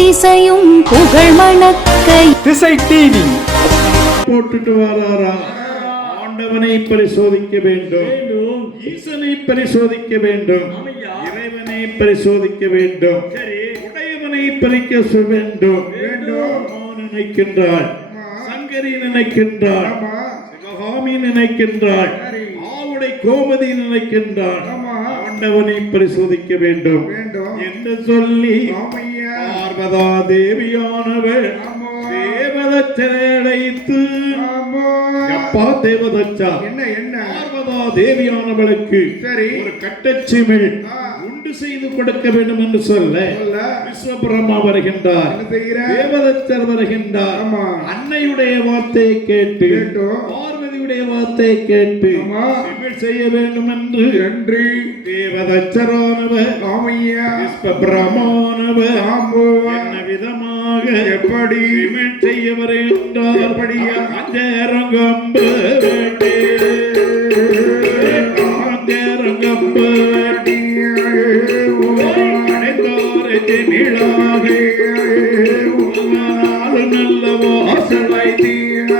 திசையும் புகழ் மணக்கை. திசை டிவி போட்டுட்டு வராரா? ஆண்டவனை பரிசோதிக்க வேண்டும். ஈசனை பரிசோதிக்க வேண்டும். இறைவனை பரிசோதிக்க வேண்டும். உடையவனை பறிக்க வேண்டும். வேண்டும். நினைக்கின்றாள். சங்கரி நினைக்கின்றாள். சிவகாமி நினைக்கின்றாள். ஆவுடை கோமதி நினைக்கின்றாள். ஆண்டவனை பரிசோதிக்க வேண்டும். என்று சொல்லி பார்வதா தேவியானவள் தேவதச்சனை அழைத்து அப்பா தேவதச்சா என்ன என்ன பார்வதா தேவியானவளுக்கு சரி. ஒரு கட்டச்சிமிழ் உண்டு செய்து கொடுக்க வேண்டும் என்று சொல்ல. விஸ்வபிரம்மா வருகின்றார்? தேவதத்தர் வருகின்றார். அன்னையுடைய வார்த்தையை கேட்டு கேட்டோம். பார்வதியுடைய வார்த்தையை கேட்டு செய்ய வேண்டும் என்று நன்றி. தேவதச்சரானவர் ஆமையா. விஸ்வபிரமானவர் ஆம்புவா என்ன விதமாக? எப்படி? செய்ய வருகின்றார் எப்படியா? அஞ்சரங்கம்பு அஞ்சரங்கம்பு நல்ல வாசலை போது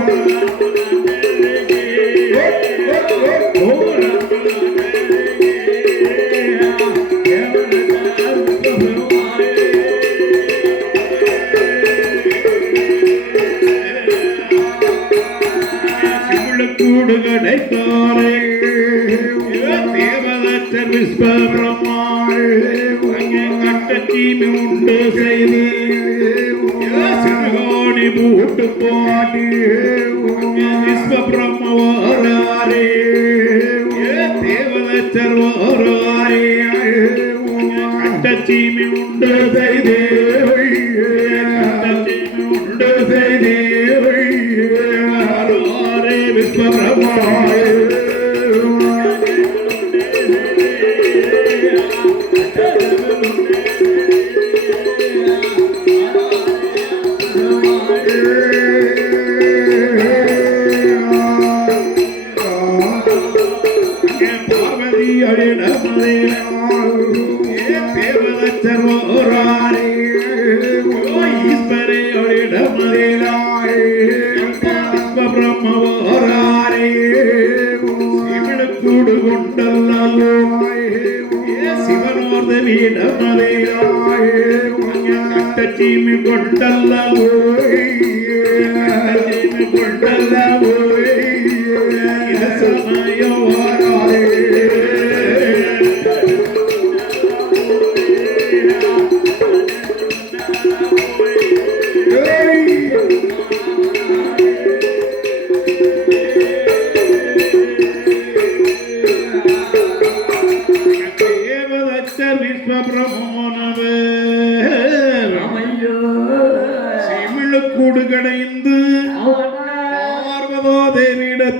கிடைத்தாரே தேவதச்சர் விஸ்வபிரம்மாள் அங்கே கட்டத்தீமி உண்டு செய்து. சிறுகாணி பூட்டு பாடி. விஸ்வபிரம்மவாரே தேவதச்சர் வாரே வாரே పట్ట చీమి గొడ్డల్ల చీమి గొడ్డల్ల సమయం వారాలి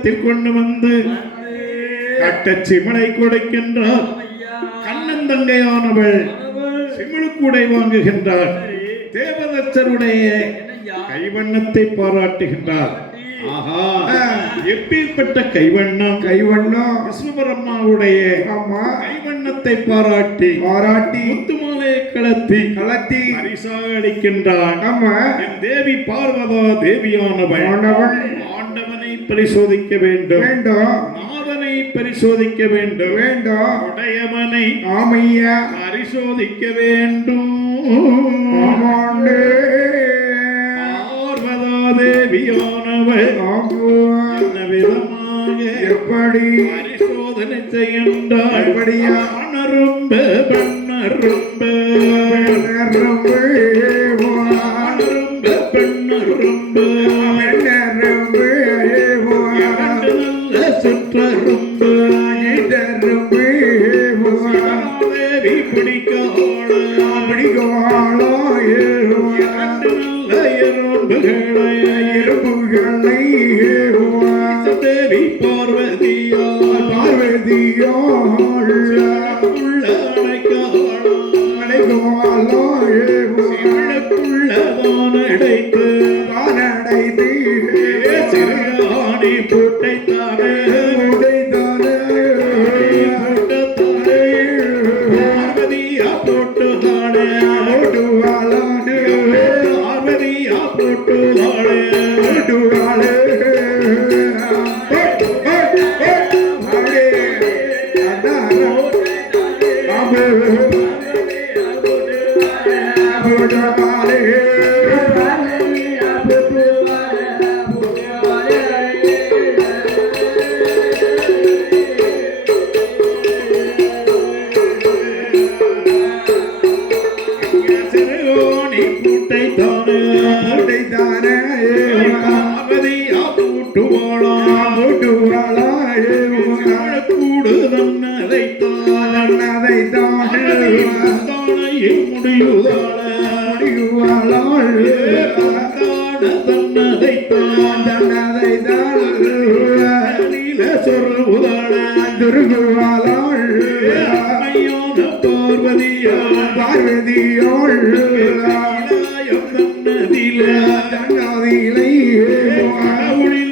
தேவியிடத்தில் கொண்டு வந்து கட்டச் சிமிழை கொடுக்கின்றார். கண்ணன் தங்கையானவள் சிமிழுக்கூடை வாங்குகின்றார் தேவதச்சருடைய கைவண்ணத்தை பாராட்டுகின்றார். ஆஹா எப்பேற்பட்ட கைவண்ணம்? கைவண்ணம். விஸ்வபரம்மாவுடைய ஆமா. கைவண்ணத்தை பாராட்டி பாராட்டி முத்துமாலை கலத்தி கலத்தி பரிசாக அளிக்கின்றான். ஆமா. தேவி பார்வதா தேவியானவள். பரிசோதிக்க வேண்டும். வேண்டும். நாதனை பரிசோதிக்க வேண்டும். வேண்டும். உடையவனை ஆமையா. பரிசோதிக்க வேண்டும். பார்வதா தேவியானவள் ஆம்புவா என்ன விதமாக எப்படி? பரிசோதனை செய்கின்றாள் எப்படியா? அனரும்ப பெண்ணரும்ப. அனரும்ப பெண்ணரும்ப. கண்ணை தேவி பார்வதியா பார்வதியா உள்ள அடைக்காளோ அடைக்காளோ சிவனுக்குள்ளதான் அடைத்து தான் அடைத்து பார்வதியோள் தன்னதில தன்னதிலை ஒளில்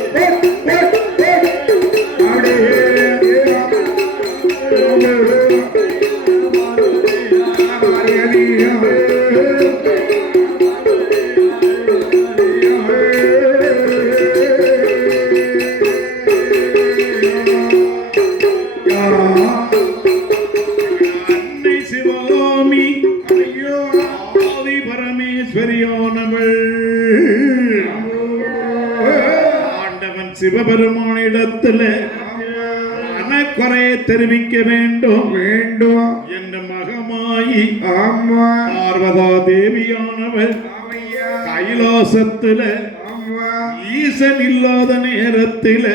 தெரிவிக்க வேண்டும். வேண்டும். என்ற மகமாயி ஆமா. பார்வதா தேவியானவர் கைலாசத்துல ஈசன் இல்லாத நேரத்தில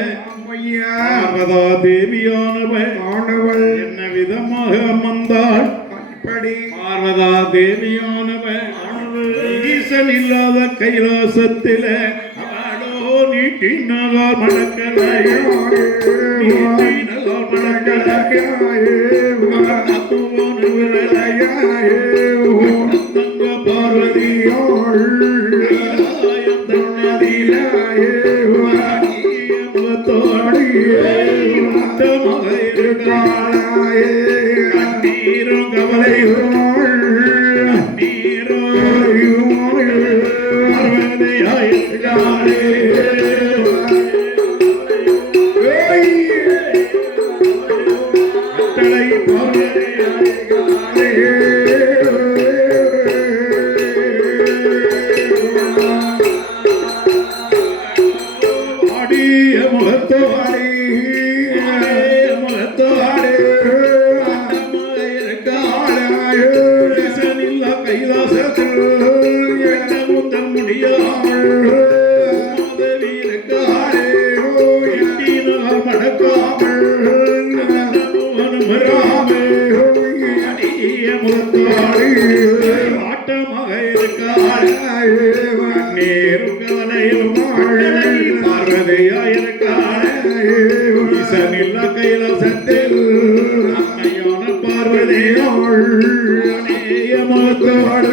பார்வதா தேவியானவர் ஆனவள் என்ன விதமாக அமர்ந்தாள்? பார்வதா தேவியானவர் ஈசன் இல்லாத கைலாசத்தில நீட்டினால் மணக்கலையே நீட்டினால் மணக்கலையே பார்வதியோள் தோடியே கவலையோள் i'm gonna Hare பார்வதையாயிருக்கான ஈசனில்லா கைலாசத்தில் பார்வதையோள். அநேயமாத்தவள்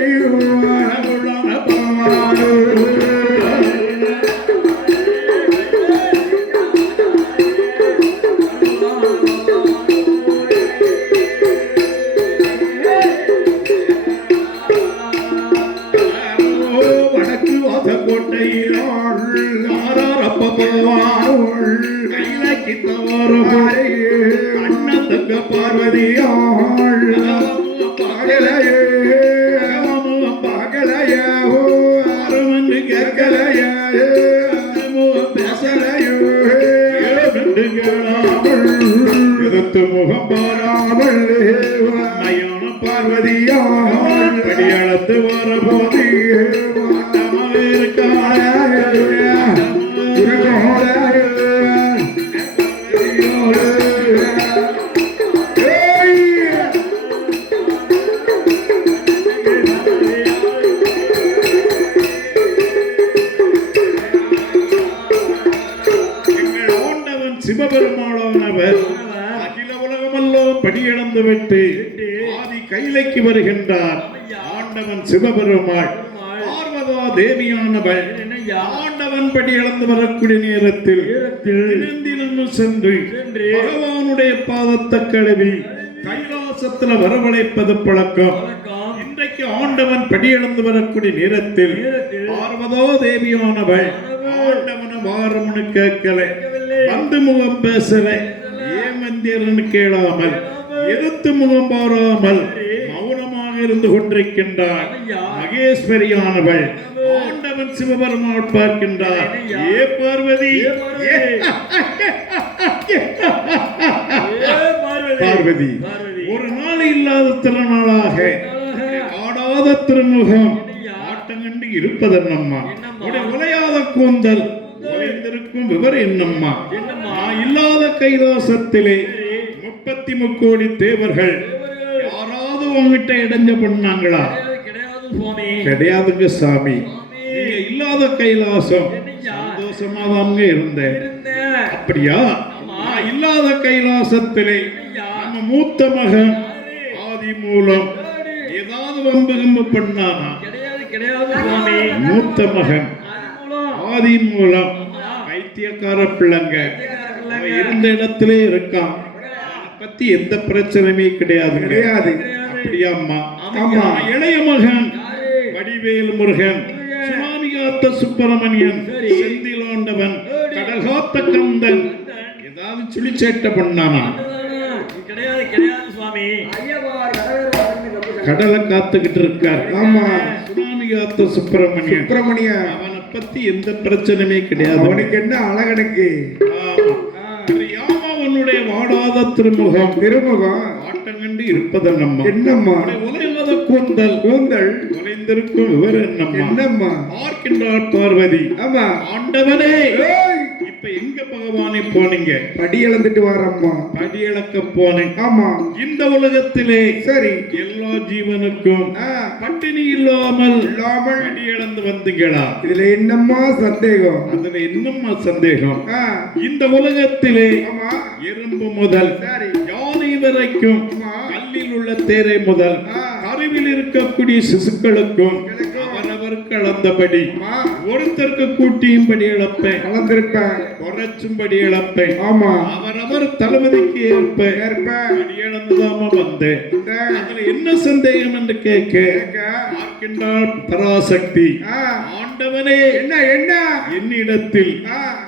படியிழந்து விட்டு ஆதி கைலைக்கு வருகின்றார். ஆண்டவன் சிவபெருமாள். பார்வதா தேவியானவள் ஆண்டவன் படி இழந்து வரக்கூடிய நேரத்தில் சென்று பகவானுடைய பாதத்தை கழுவி கைலாசத்துல வரவழைப்பது பழக்கம். இன்றைக்கு ஆண்டவன் படி இழந்து வரக்கூடிய நேரத்தில் பார்வதா தேவியானவள் ஆண்டவன வாரம்னு கேட்கல. வந்து முகம் பேசல. ஏன் வந்தீர்னு கேளாமல் எதிர்த்து முகம் பாராமல் மௌனமாக இருந்து கொண்டிருக்கின்றார். மகேஸ்வரியானவள் ஆண்டவன் சிவபெருமாள் பார்க்கின்றார். ஏ பார்வதி? பார்வதி? ஒரு நாள் இல்லாத திருநாளாக ஆடாத திருமுகம். ஆட்டங்கண்டு இருப்பதென்னம்மா உலையாத கூந்தல். விவரம் என்னம்மா? இல்லாத கைலாசத்திலே முப்பத்தி முக்கோடி தேவர்கள். யாராவது உங்ககிட்ட இடைஞ்ச பண்ணாங்களா? கிடையாதுங்க சாமி. நீங்க இல்லாத கைலாசம். சந்தோஷமா தாங்க இருந்தேன். அப்படியா? இல்லாத கைலாசத்திலே நம்ம மூத்த மகன் ஆதி மூலம் ஏதாவது வம்பு கம்பு பண்ணானா? கிடையாது கிடையாது சுவாமி. மூத்த மகன் ஆதி மூலம். பைத்தியக்கார பிள்ளைங்க. இருந்த இடத்திலே இருக்கான். பத்தி எந்த பிரச்சனையுமே கிடையாது. கிடையாது. அப்படியா அம்மா? ஆமா. நான் இளைய மகன். வடிவேல் முருகன். சுவாமிகாத்த சுப்பிரமணியன். செந்திலாண்டவன் கடல்காத்த கந்தன். ஏதாவது சுழிச்சேட்டை பண்ணானா? கிடையாது கிடையாது சுவாமி. கடலை காத்துக்கிட்டு இருக்கார். ஆமா. சுனாமிகாத்த சுப்பிரமணியன். சுப்பிரமணிய அவனை பத்தி எந்த பிரச்சனையுமே கிடையாது. அவனுக்கு என்ன அழகனுக்கு ஆமா. வாடாத திருமுகம். திருமுகம். ஆட்டங்கண்டு இருப்பதன் நம்ம என்னம்மா? உலையாத கூந்தல். கூந்தல். உலைந்திருக்கும் விவரம் என்னம்மா? என்னம்மா? பார்க்கின்றார் பார்வதி. ஆமா. ஆண்டவனே. இப்ப எங்க பகவானை போனீங்க? படி இழந்துட்டு வரம்மா. படியளக்க போனேன். ஆமா. இந்த உலகத்திலே சரி. எல்லா ஜீவனுக்கும் ஆ, பட்டினி இல்லாமல் இல்லாமல் படி இழந்து வந்தீங்களா? இதுல என்னம்மா சந்தேகம்? அதுல என்னம்மா சந்தேகம்? இந்த உலகத்திலே எறும்பு முதல் சரி. யானை வரைக்கும். கல்லில் உள்ள தேரை முதல் ஆ. கருவில் இருக்கக்கூடிய சிசுக்களுக்கும் அவரவர் கலந்தபடி ஒருத்தருக்கு கூட்டியும்படி இழப்பேன். கலந்திருப்பேன் குறைச்சும்படி இழப்பேன். ஆமா. அவரவர் தளபதிக்கு ஏற்ப ஏற்ப இழந்துதாம வந்தேன். அதுல என்ன சந்தேகம் என்று கேட்க பார்க்கின்றார் பராசக்தி. ஆ, ஆண்டவனே என்ன என்ன? என்னிடத்தில்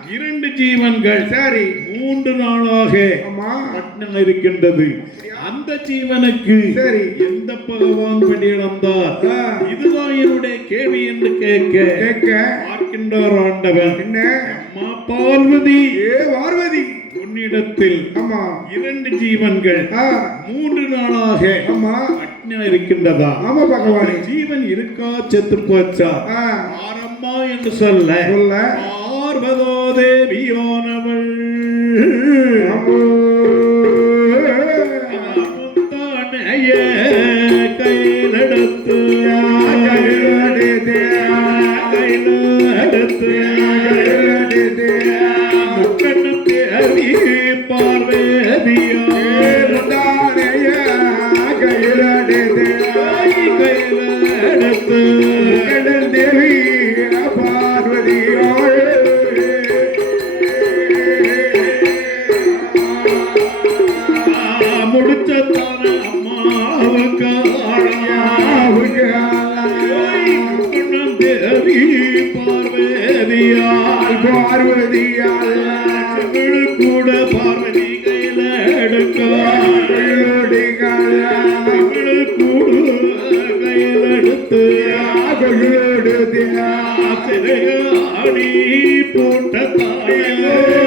இரண்டு ஜீவன்கள் சரி. மூன்று நாளாக பட்னம் இருக்கின்றது. அந்த ஜீவனுக்கு சரி. எந்த பகவான் படியிழந்தார் ஆ. இதுதான் என்னுடைய கேள்வி என்று கேட்க கேட்க. பார்க்கின்றார் ஆண்டவன் என்ன? அம்மா பார்வதி. ஏ பார்வதி. உன்னிடத்தில் ஆமா. இரண்டு ஜீவன்கள் மூன்று நாளாக ஆமா. பட்னம் இருக்கின்றதா? ஆமா பகவானே. ஜீவன் இருக்கா செத்து போச்சா? ஆ, ஆரம்மா என்று சொல்ல சொல்ல. பார்வதோ தேவியானவள் கையிலெடுத்து பார்வேதியா. முந்தானைய கையிலெடுத்து, போட்ட தாயே.